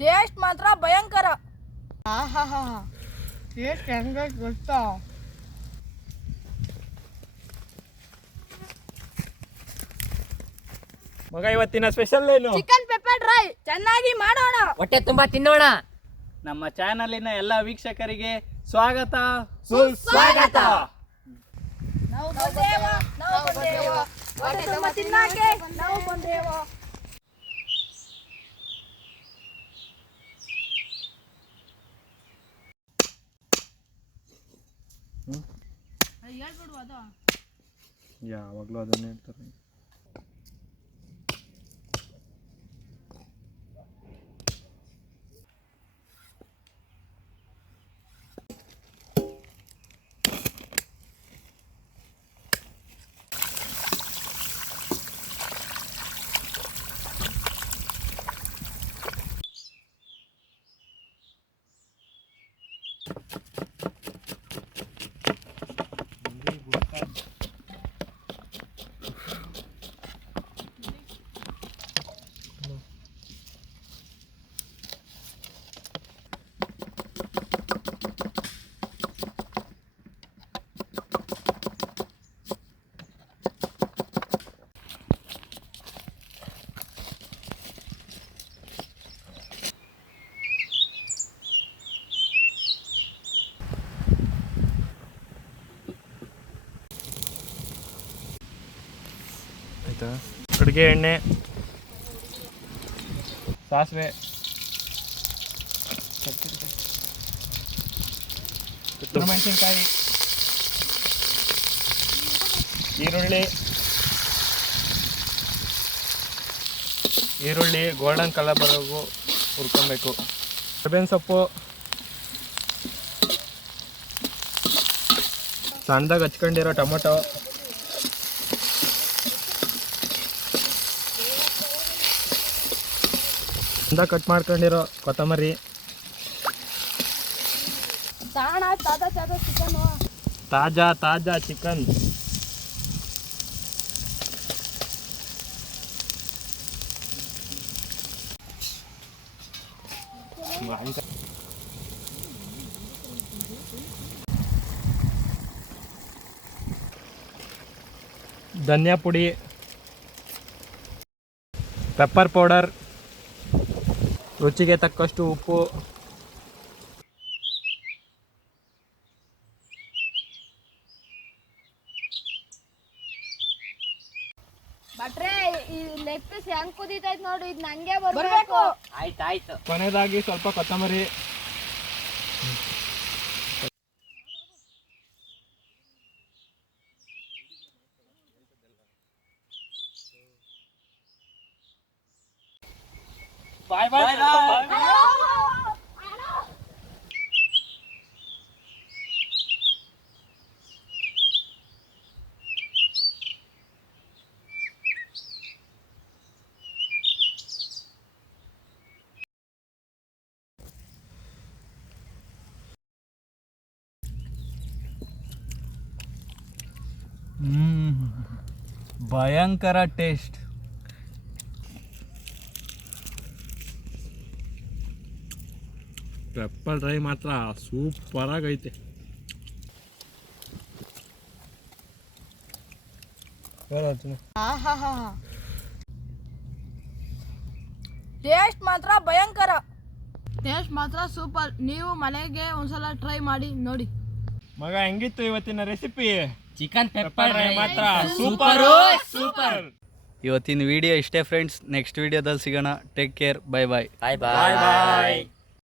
Taste ಮಾತ್ರ ಭಯಂಕರ. ಆಹಾ ಟೇಸ್ಟ್ ಹೆಂಗೆ ಗೊತ್ತಾ? ಮಗ ಇವತ್ತಿನ ಸ್ಪೆಷಲ್ ಏನು? ಚಿಕನ್ ಪೆಪ್ಪರ್ ಡ್ರೈ ಚೆನ್ನಾಗಿ ಮಾಡೋಣ. ಹೊಟ್ಟೆ ತುಂಬಾ ತಿನ್ನೋಣ. ನಮ್ಮ ಚಾನಲಿನ ಎಲ್ಲ ವೀಕ್ಷಕರಿಗೆ ಸ್ವಾಗತ ಸುಸ್ವಾಗತ. ನಾವು ಬಂದೇವ ಹೊಟ್ಟೆ ತುಂಬ ತಿನ್ನಕ್ಕೆ ನಾವು ಬಂದೇವ. ಹೇಳ್ಬಿಡು ಅದು. ಯಾವಾಗಲೂ ಅದನ್ನೇ ಹೇಳ್ತಾರೆ. ಕಡಿಗೆ ಎಣ್ಣೆ, ಸಾಸಿವೆ, ಮೆಣಸಿನ್ಕಾಯಿ, ಈರುಳ್ಳಿ ಗೋಲ್ಡನ್ ಕಲರ್ ಬರೋವರೆಗೂ ಹುರ್ಕೊಬೇಕು. ಕರಿಬೇವಿನ ಸೊಪ್ಪು, ಸಣ್ಣದಾಗಿ ಹಚ್ಕೊಂಡಿರೋ ಟೊಮೊಟೊ, ಕಟ್ ಮಾಡ್ಕೊಂಡಿರೋ ಕೊತ್ತಂಬರಿ, ತಾಜಾ ಚಿಕನ್, ಧನಿಯಾ ಪುಡಿ, ಪೆಪ್ಪರ್ ಪೌಡರ್, ರುಚಿಗೆ ತಕ್ಕಷ್ಟು ಉಪ್ಪು, ಬಟ್ರೆ ಈ ಲೆಗ್ ಪೀಸ್ ಹೆಂಗ್ ಕುದೀತೈತ್ ನೋಡು, ಇದು ನಂಗೆ ಬರ್ಬೇಕು. ಆಯ್ತಾಯ್ತು. ಕೊನೆಯದಾಗಿ ಸ್ವಲ್ಪ ಕೊತ್ತಂಬರಿ. ಬಾಯ್ ಬಾಯ್. ಭಯಂಕರ ಟೇಸ್ಟ್. ಪೆಪ್ಪರ್ ಡ್ರೈ ಮಾತ್ರ ಸೂಪರ್ ಆಗೈತೆ. ಆಹಾ ಟೇಸ್ಟ್ ಮಾತ್ರ ಭಯಂಕರ. ಟೇಸ್ಟ್ ಮಾತ್ರ ಸೂಪರ್. ನೀವು ಮನೆಗೆ ಒಂದ್ಸಲ ಟ್ರೈ ಮಾಡಿ ನೋಡಿ. ಮಗ ಹೆಂಗಿತ್ತು ಇವತ್ತಿನ ರೆಸಿಪಿ? ಚಿಕನ್ ಪೆಪ್ಪರ್ ಡ್ರೈ ಮಾತ್ರ ಸೂಪರ್. ಇವತ್ತಿನ ವಿಡಿಯೋ ಇಷ್ಟೇ ಫ್ರೆಂಡ್ಸ್. ನೆಕ್ಸ್ಟ್ ವಿಡಿಯೋದಲ್ಲಿ ಸಿಗೋಣ. Take care. Bye bye. Bye ಬಾಯ್.